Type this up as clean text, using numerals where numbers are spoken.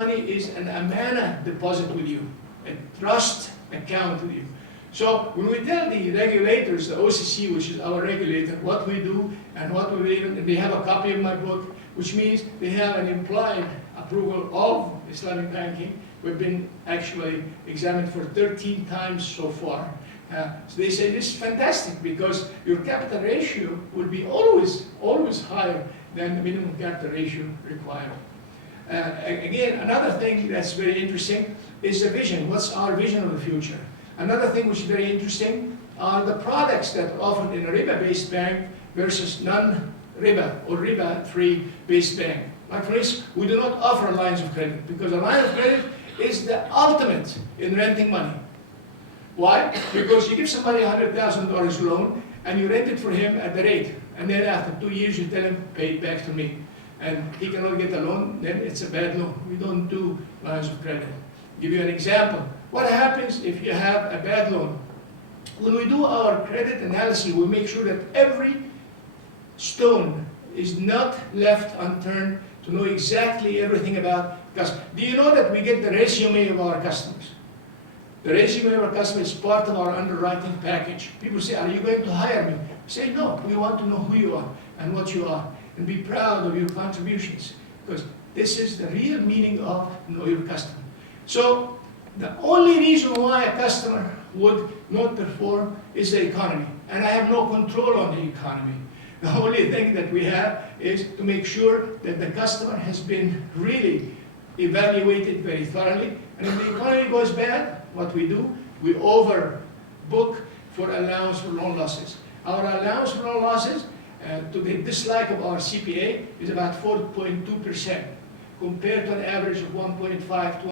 money is an amana deposit with you, a trust account with you. So when we tell the regulators, the OCC, which is our regulator, what we do and what we believe in, they have a copy of my book, which means they have an implied approval of Islamic banking. We've been actually examined for 13 times so far. So they say this is fantastic because your capital ratio will be always higher than the minimum capital ratio required. Again, another thing that's very interesting is the vision. What's our vision of the future? Another thing which is very interesting are the products that are offered in a riba-based bank versus non-riba or riba-free based bank. Like for instance, we do not offer lines of credit because a line of credit is the ultimate in renting money. Why? Because you give somebody $100,000 loan and you rent it for him at the rate, and then after 2 years you tell him, pay it back to me. And he cannot get a loan, then it's a bad loan. We don't do lines of credit. I'll give you an example. What happens if you have a bad loan? When we do our credit analysis, we make sure that every stone is not left unturned to know exactly everything about customers. Do you know that we get the resume of our customers? The resume of our customer is part of our underwriting package. People say, are you going to hire me? I say, no, we want to know who you are and what you are and be proud of your contributions, because this is the real meaning of know your customer. So the only reason why a customer would not perform is the economy, and I have no control on the economy. The only thing that we have is to make sure that the customer has been really evaluated very thoroughly, and if the economy goes bad, what we do, we overbook for allowance for loan losses. Our allowance for loan losses, to the dislike of our CPA, is about 4.2% compared to an average of 1.5 to